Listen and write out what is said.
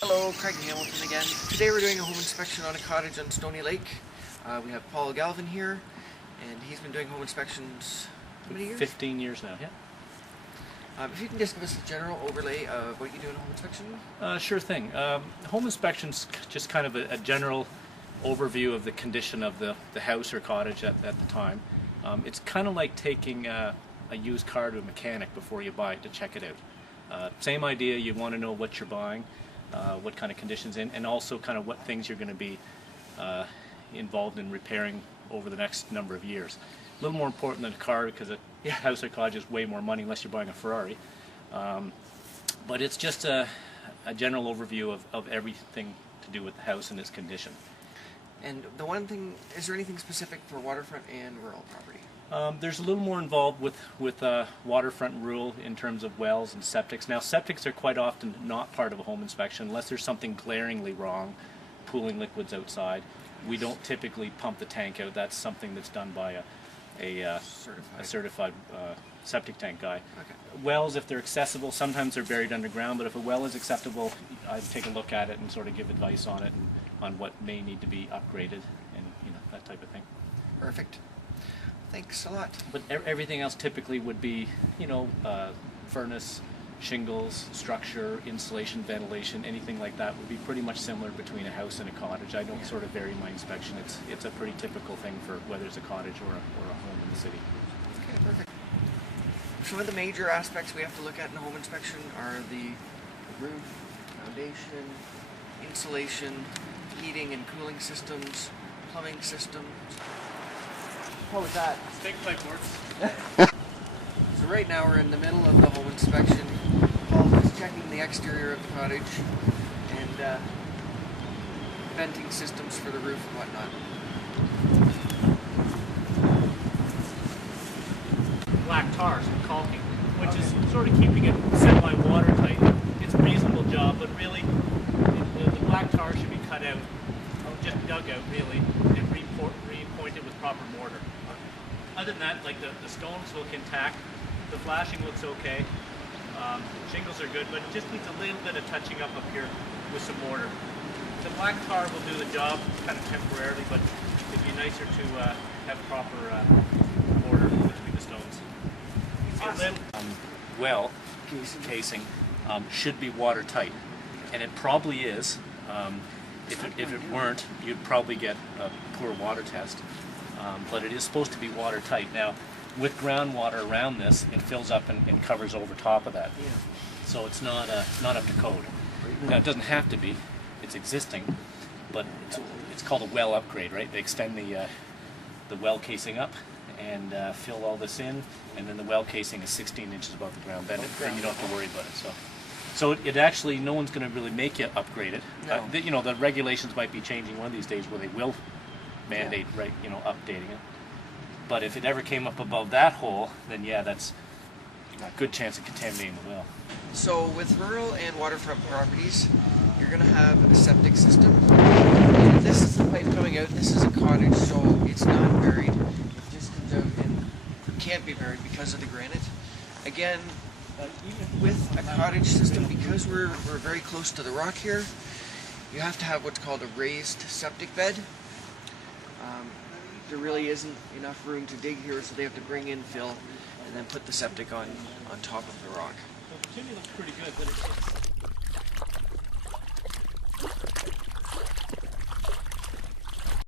Hello, Craig Hamilton again. Today we're doing a home inspection on a cottage on Stony Lake. We have Galvin here, and he's been doing home inspections how many years? 15 years now, yeah. If you can just give us a general overlay of what you do in a home inspection. Sure thing. Home inspection's just kind of a general overview of the condition of the house or cottage at the time. It's kind of like taking a used car to a mechanic before you buy it to check it out. Same idea, you want to know what you're buying, what kind of conditions and also kind of what things you're going to be involved in repairing over the next number of years. A little more important than a car because a house or cottage is way more money unless you're buying a Ferrari. But it's just a general overview of everything to do with the house and its condition. And the one thing, is there anything specific for waterfront and rural property? There's a little more involved with waterfront and rural in terms of wells and septics. Now, septics are quite often not part of a home inspection unless there's something glaringly wrong, pooling liquids outside. We don't typically pump the tank out. That's something that's done by a certified septic tank guy. Okay. Wells, if they're accessible, sometimes they're buried underground, but if a well is acceptable, I'd take a look at it and sort of give advice on it and on what may need to be upgraded and that type of thing. Perfect. Thanks a lot. But everything else typically would be, furnace, shingles, structure, insulation, ventilation, anything like that would be pretty much similar between a house and a cottage. I don't sort of vary my inspection. It's a pretty typical thing for whether it's a cottage or a home in the city. Okay, perfect. Some of the major aspects we have to look at in a home inspection are the roof, foundation, insulation, heating and cooling systems, plumbing systems. What was that? Steak pipe works. So right now we're in the middle of the home inspection. Paul is checking the exterior of the cottage and venting systems for the roof and whatnot. Black tar, some caulking, which is sort of keeping it semi-watertight. It's a reasonable job, but really the black tar should be cut out, just dug out really, and repointed with proper mortar. Other than that, like the stones look intact, the flashing looks okay, shingles are good, but it just needs a little bit of touching up here with some mortar. The black tar will do the job kind of temporarily, but it'd be nicer to have proper mortar between the stones. Awesome. Well casing should be watertight, and it probably is. If it weren't, you'd probably get a poor water test. But it is supposed to be watertight. Now, with groundwater around this, it fills up and covers over top of that. Yeah. So it's not up to code. Now, it doesn't have to be. It's existing, but it's called a well upgrade, right? They extend the well casing up and fill all this in, and then the well casing is 16 inches above the ground. Then you don't have to worry about it. So it actually, no one's going to really make you upgrade it. No. The regulations might be changing one of these days where they will mandate, right, updating it. But if it ever came up above that hole, then yeah, that's a good chance of contaminating the well. So with rural and waterfront properties, you're going to have a septic system. And this is the pipe coming out. This is a cottage, so it's not buried. It just comes out and can't be buried because of the granite. Again, even with a cottage system, because we're very close to the rock here, you have to have what's called a raised septic bed. There really isn't enough room to dig here, so they have to bring in fill and then put the septic on top of the rock. The chimney looks pretty good, but it's